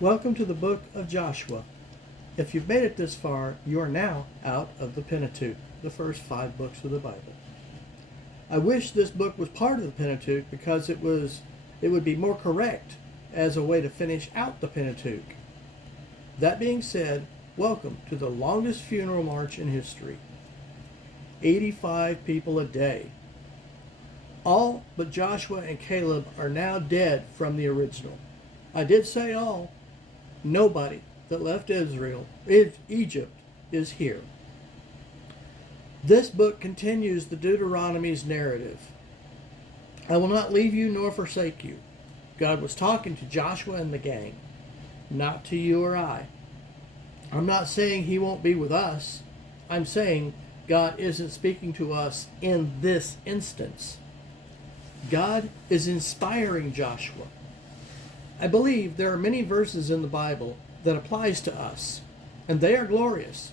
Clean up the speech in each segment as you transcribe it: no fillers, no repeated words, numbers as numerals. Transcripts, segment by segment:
Welcome to the book of Joshua. If you've made it this far, you are now out of the Pentateuch, the first 5 books of the Bible. I wish this book was part of the Pentateuch because it would be more correct as a way to finish out the Pentateuch. That being said, welcome to the longest funeral march in history. 85 people a day. All but Joshua and Caleb are now dead from the original. I did say all. Nobody that left Egypt is here. This book continues the Deuteronomy's narrative. I will not leave you nor forsake you. God was talking to Joshua and the gang, not to you or I. I'm not saying he won't be with us. I'm saying God isn't speaking to us in this instance. God is inspiring Joshua. I believe there are many verses in the Bible that applies to us, and they are glorious,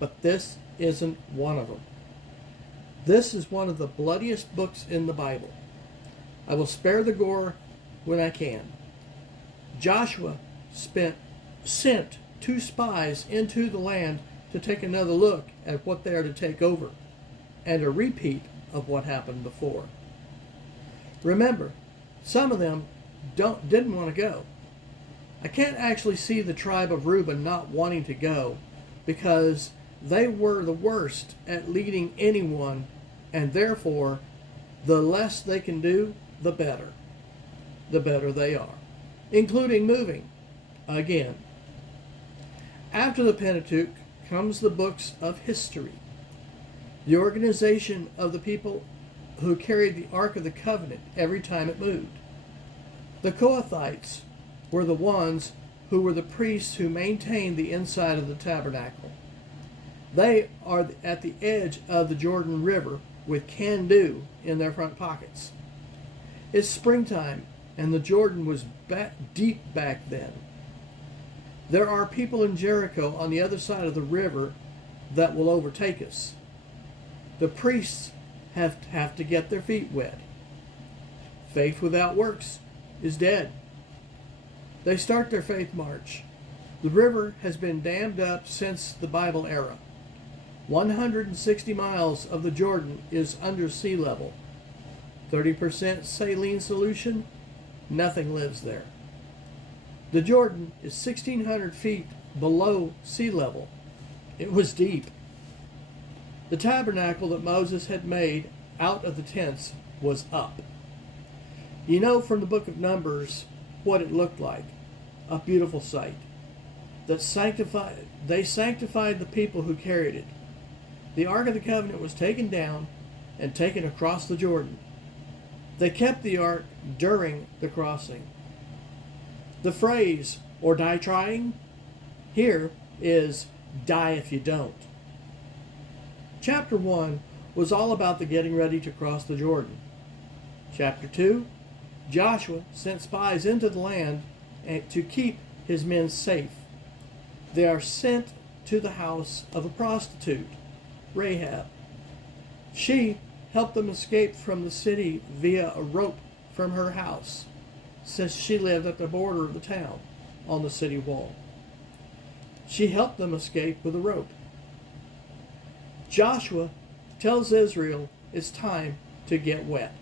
but this isn't one of them. This is one of the bloodiest books in the Bible. I will spare the gore when I can. Joshua sent 2 spies into the land to take another look at what they are to take over, and a repeat of what happened before. Remember, some of them didn't want to go. I can't actually see the tribe of Reuben not wanting to go because they were the worst at leading anyone, and therefore the less they can do, the better. The better they are, including moving again. After the Pentateuch comes the books of history, the organization of the people who carried the Ark of the Covenant every time it moved. The Kohathites were the ones who were the priests who maintained the inside of the tabernacle. They are at the edge of the Jordan River with can-do in their front pockets. It's springtime and the Jordan was deep back then. There are people in Jericho on the other side of the river that will overtake us. The priests have to get their feet wet. Faith without works is dead. They start their faith march. The river has been dammed up since the Bible era. 160 miles of the Jordan is under sea level. 30% saline solution, nothing lives there. The Jordan is 1,600 feet below sea level. It was deep. The tabernacle that Moses had made out of the tents was up. You know from the book of Numbers what it looked like. A beautiful sight. They sanctified the people who carried it. The Ark of the Covenant was taken down and taken across the Jordan. They kept the Ark during the crossing. The phrase, or die trying, here is die if you don't. Chapter 1 was all about the getting ready to cross the Jordan. Chapter 2, Joshua sent spies into the land to keep his men safe. They are sent to the house of a prostitute, Rahab. She helped them escape from the city via a rope from her house, since she lived at the border of the town on the city wall. She helped them escape with a rope. Joshua tells Israel it's time to get wet.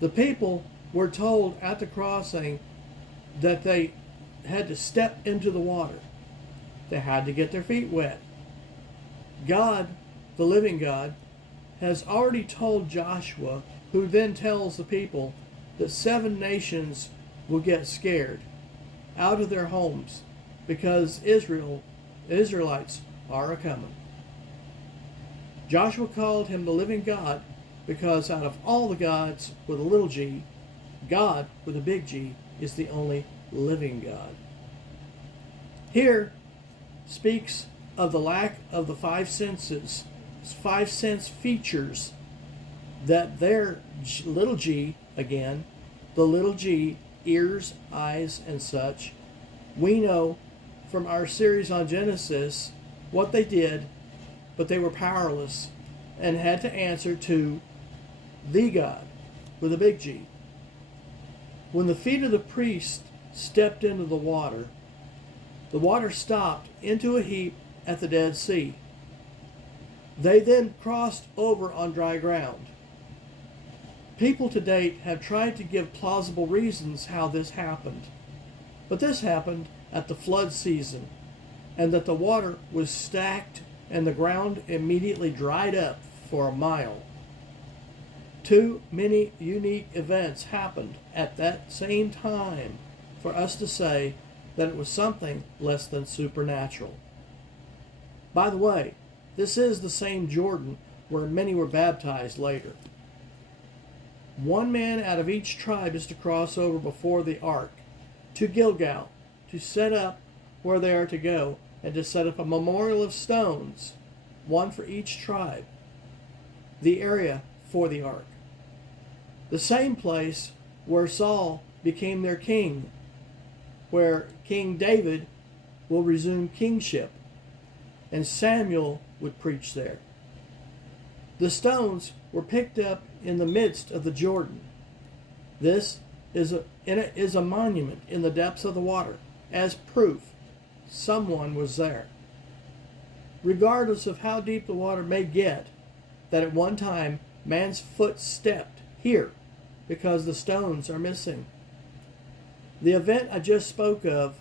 The people were told at the crossing that they had to step into the water. They had to get their feet wet. God, the living God, has already told Joshua, who then tells the people that 7 nations will get scared out of their homes because Israelites are a-coming. Joshua called him the living God because out of all the gods with a little g, God with a big G is the only living God. Here speaks of the lack of the 5 senses, 5 sense features, that their little g, again, the little g, ears, eyes, and such. We know from our series on Genesis what they did, but they were powerless and had to answer to the God with a big G. When the feet of the priest stepped into the water stopped into a heap at the Dead Sea. They then crossed over on dry ground. People to date have tried to give plausible reasons how this happened, but this happened at the flood season, and that the water was stacked and the ground immediately dried up for a mile. Too many unique events happened at that same time for us to say that it was something less than supernatural. By the way, this is the same Jordan where many were baptized later. One man out of each tribe is to cross over before the ark to Gilgal to set up where they are to go and to set up a memorial of stones, one for each tribe, the area for the ark. The same place where Saul became their king, where King David will resume kingship, and Samuel would preach there. The stones were picked up in the midst of the Jordan. This is a monument in the depths of the water, as proof someone was there. Regardless of how deep the water may get, that at one time man's foot stepped here because the stones are missing. The event I just spoke of,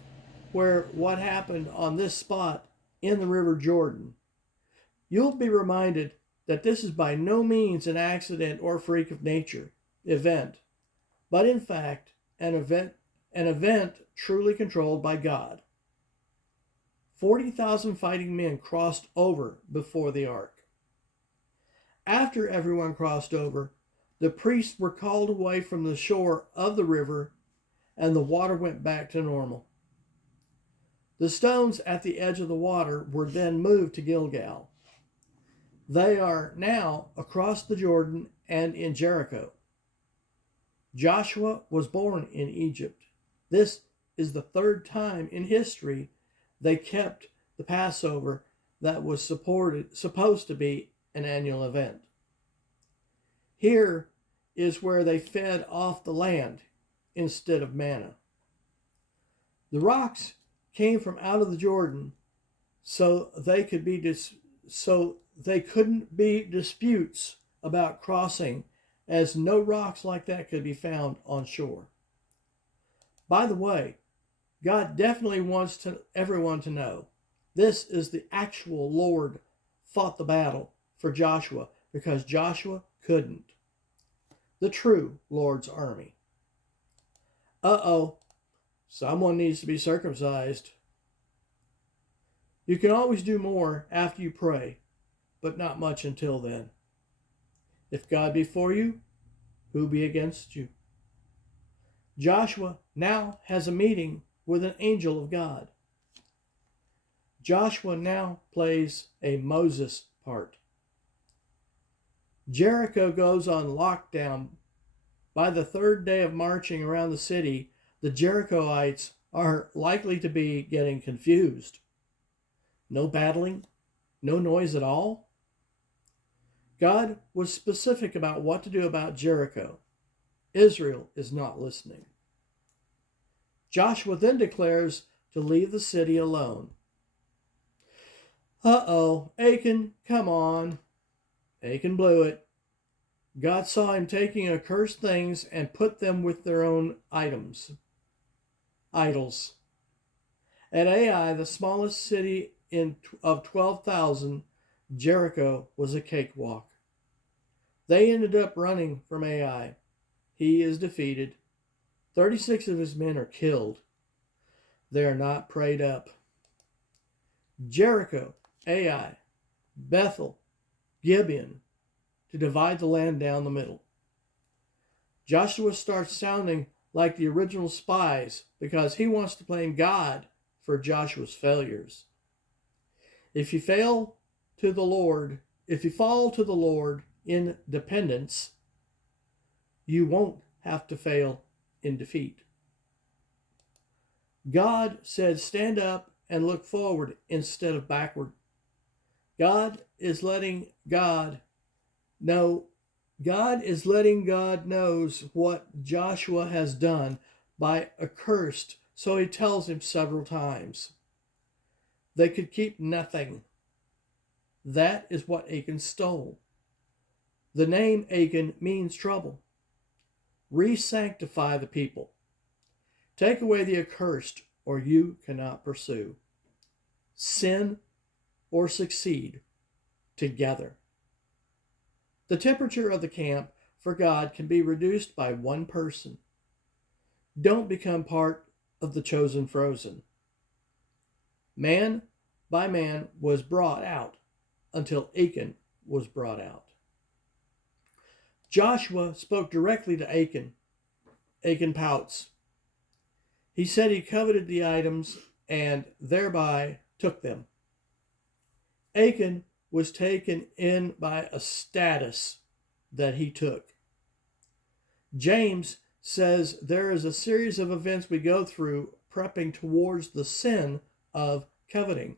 where what happened on this spot in the River Jordan, you'll be reminded that this is by no means an accident or freak of nature event, but in fact an event truly controlled by God. 40,000 fighting men crossed over before the ark. After everyone crossed over, the priests were called away from the shore of the river, and the water went back to normal. The stones at the edge of the water were then moved to Gilgal. They are now across the Jordan and in Jericho. Joshua was born in Egypt. This is the third time in history they kept the Passover that was supposed to be an annual event. Here is where they fed off the land instead of manna. The rocks came from out of the Jordan, so they couldn't be disputes about crossing, as no rocks like that could be found on shore. By the way, God definitely wants everyone to know this is the actual Lord fought the battle for Joshua, because Joshua couldn't. The true Lord's army. Someone needs to be circumcised. You can always do more after you pray, but not much until then. If God be for you, who be against you? Joshua now has a meeting with an angel of God. Joshua now plays a Moses part. Jericho goes on lockdown. By the third day of marching around the city, the Jerichoites are likely to be getting confused. No battling, no noise at all. God was specific about what to do about Jericho. Israel is not listening. Joshua then declares to leave the city alone. Achin, come on. Achin blew it. God saw him taking accursed things and put them with their own idols. At Ai, the smallest city of 12,000, Jericho was a cakewalk. They ended up running from Ai. He is defeated. 36 of his men are killed. They are not prayed up. Jericho, Ai, Bethel, Gibeon, to divide the land down the middle. Joshua starts sounding like the original spies because he wants to blame God for Joshua's failures. If you fall to the Lord in dependence, you won't have to fail in defeat. God said, stand up and look forward instead of backward. God is letting God knows what Joshua has done, by accursed, so he tells him several times. They could keep nothing. That is what Achan stole. The name Achan means trouble. Re-sanctify the people. Take away the accursed, or you cannot pursue. Sin or succeed together. The temperature of the camp for God can be reduced by one person. Don't become part of the chosen frozen. Man by man was brought out until Achan was brought out. Joshua spoke directly to Achan. Achan pouts. He said he coveted the items and thereby took them. Achan was taken in by a status that he took. James says there is a series of events we go through prepping towards the sin of coveting.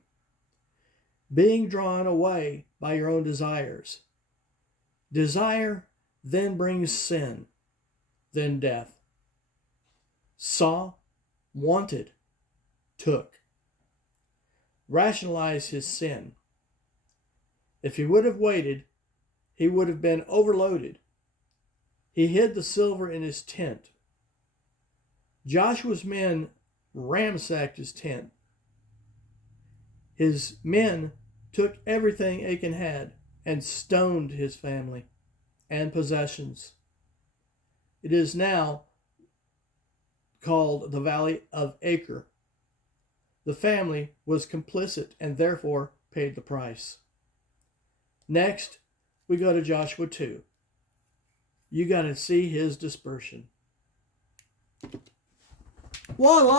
Being drawn away by your own desires. Desire then brings sin, then death. Saw, wanted, took. Rationalize his sin. If he would have waited, he would have been overloaded. He hid the silver in his tent. Joshua's men ransacked his tent. His men took everything Achan had and stoned his family and possessions. It is now called the Valley of Acre. The family was complicit and therefore paid the price. Next, we go to Joshua 2. You got to see his dispersion. What